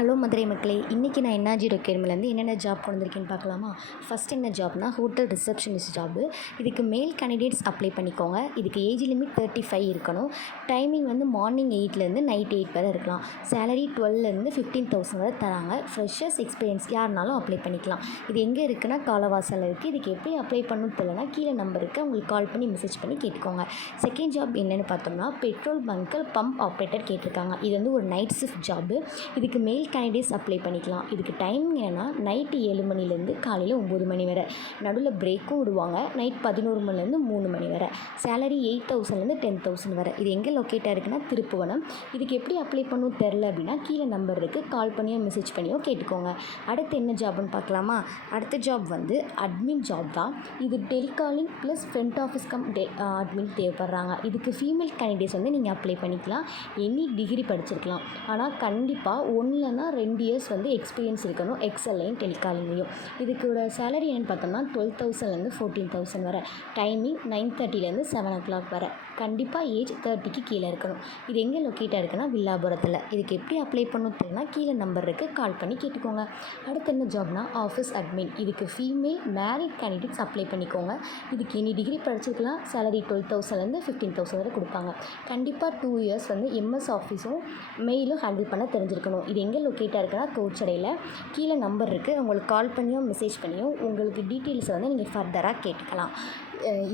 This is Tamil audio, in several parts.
ஹலோ மதுரை மக்களே இன்றைக்கி நான் என்ன ஜீரோ கேர்மிலேருந்து என்னென்ன ஜாப் கொண்டிருக்கேன்னு பார்க்கலாமா? ஃபஸ்ட் என்ன ஜாப்னா ஹோட்டல் ரிசப்ஷனிஸ்ட் ஜாபு இதுக்கு மேல் கேண்டிடேட்ஸ் அப்ளை பண்ணிக்கோங்க. இதுக்கு ஏஜ் லிமிட் தேர்ட்டி ஃபைவ் இருக்கணும். டைமிங் வந்து மார்னிங் எயிட்லேருந்து நைட் எயிட் வரை இருக்கலாம். சேலரி டுவெல்லேருந்து ஃபிஃப்டீன் தௌசண்ட் வரை தராங்க. ஃப்ரெஷர்ஸ் எக்ஸ்பீரியன்ஸ் யாருனாலும் அப்ளை பண்ணிக்கலாம். இது எங்கே இருக்குன்னா காலவாசலில் இருக்குது இதுக்கு எப்படி அப்ளை பண்ணணும் தெரியலனா கீழே நம்பருக்கு உங்களுக்கு கால் பண்ணி மெசேஜ் பண்ணி கேட்டுக்கோங்க. செகண்ட் ஜாப் என்னென்னு பார்த்தோம்னா பெட்ரோல் பங்க்கில் பம்ப் ஆப்ரேட்டர் கேட்டிருக்காங்க. இது வந்து ஒரு நைட் ஷிஃப்ட் ஜாபு இதுக்கு மேல் கேண்டிடேட்ஸ் அப்ளை பண்ணிக்கலாம். இதுக்கு டைம் என்னென்னா நைட்டு ஏழு மணிலேருந்து காலையில் ஒம்பது மணி வரை. நடுவில் பிரேக்கும் விடுவாங்க. நைட் பதினோரு மணிலேருந்து மூணு மணி வரை. சேலரி எயிட் தௌசண்ட்லேருந்து டென் தௌசண்ட் வரை. இது எங்கே லொக்கேட்டாக இருக்குன்னா திருப்புவனம். இதுக்கு எப்படி அப்ளை பண்ணணும் தெரில அப்படின்னா கீழே நம்பர் இருக்குது கால் பண்ணியோ மெசேஜ் பண்ணியோ கேட்டுக்கோங்க. அடுத்து என்ன ஜாப்னு பார்க்கலாமா? அடுத்த ஜாப் வந்து அட்மின் ஜாப் தான். இது telecalling plus front office cum டெ அட்மின் தேவைப்படுறாங்க. இதுக்கு ஃபீமேல் கேண்டிடேட்ஸ் வந்து நீங்கள் அப்ளை பண்ணிக்கலாம். எனி டிகிரி படிச்சிருக்கலாம். ஆனால் கண்டிப்பாக இல்லைன்னா ரெண்டு இயர்ஸ் வந்து எக்ஸ்பீரியன்ஸ் இருக்கணும் எக்ஸல்லையும் டெலிகாலிங்லேயும் இதுக்கோட சேலரி என்னென்னு பார்த்தோம்னா டுவெல் தௌசண்ட்லேருந்து ஃபோர்டீன் தௌசண்ட் வர. டைமிங் நைன் தேர்ட்டிலேருந்து செவன் ஓ கிளாக் வர. கண்டிப்பாக ஏஜ் தேர்ட்டிக்கு கீழே இருக்கணும். இது எங்கே லொக்கேட்டாக இருக்குன்னா வில்லாபுரத்தில். இதுக்கு எப்படி அப்ளை பண்ணணும் தெரியும்னா கீழே நம்பர் இருக்குது கால் பண்ணி கேட்டுக்கோங்க. அடுத்து என்ன ஜாப்னா ஆஃபீஸ் அட்மின் இதுக்கு ஃபீமேல் மேரிட் கேண்டிடேட்ஸ் அப்ளை பண்ணிக்கோங்க. இதுக்கு இனி டிகிரி படிச்சிருக்கலாம். சேலரி டுவெல் தௌசண்ட்லேருந்து ஃபிஃப்டீன் தௌசண்ட் வரை கொடுப்பாங்க. கண்டிப்பாக டூ இயர்ஸ் வந்து எம்எஸ் ஆஃபீஸும் மெயிலும் ஹேண்டில் பண்ண தெரிஞ்சிருக்கணும். இது எங்கே லொக்கேட்டாக இருக்குன்னா கோச்சடையில் கீழே நம்பர் இருக்குது உங்களுக்கு கால் பண்ணியோ மெசேஜ் பண்ணியோ உங்களுக்கு டீட்டெயில்ஸை வந்து நீங்கள் ஃபர்தராக கேட்டுக்கலாம்.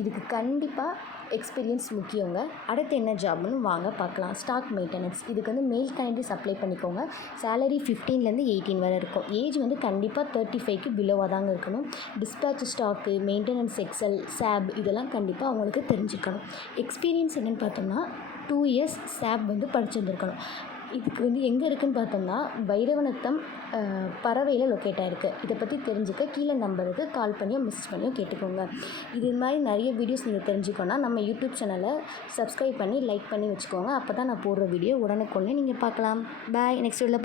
இதுக்கு கண்டிப்பாக எக்ஸ்பீரியன்ஸ் முக்கியங்க. அடுத்து என்ன ஜாப்னு வாங்க பார்க்கலாம். ஸ்டாக் மெயின்டெனன்ஸ் இதுக்கு வந்து மெயில் கேண்டிடேட்ஸ் அப்ளை பண்ணிக்கோங்க. சேலரி ஃபிஃப்டீன்லேருந்து எயிட்டீன் வரை இருக்கும். ஏஜ் வந்து கண்டிப்பாக தேர்ட்டி ஃபைவ்க்கு பிலோவாக தாங்க இருக்கணும். Dispatch stock maintenance excel shape இதெல்லாம் கண்டிப்பாக அவங்களுக்கு தெரிஞ்சுக்கணும். எக்ஸ்பீரியன்ஸ் என்னென்னு பார்த்தோம்னா டூ இயர்ஸ் சேப் வந்து படிச்சிருந்துருக்கணும். இதுக்கு வந்து எங்கே இருக்குன்னு பார்த்தோம்னா பைரவநத்தம் பறவையில் லொக்கேட் ஆகிருக்கு இதை பற்றி தெரிஞ்சுக்க கீழே நம்பருக்கு கால் பண்ணியோ மெசேஜ் பண்ணியோ கேட்டுக்கோங்க. இது மாதிரி நிறைய வீடியோஸ் நீங்கள் தெரிஞ்சுக்கோன்னா நம்ம யூடியூப் சேனலை சப்ஸ்கிரைப் பண்ணி லைக் பண்ணி வச்சுக்கோங்க. அப்போ தான் நான் போடுற வீடியோ உடனுக்குடனே நீங்கள் பார்க்கலாம். பாய் நெக்ஸ்ட் வீடியோவில் பார்க்க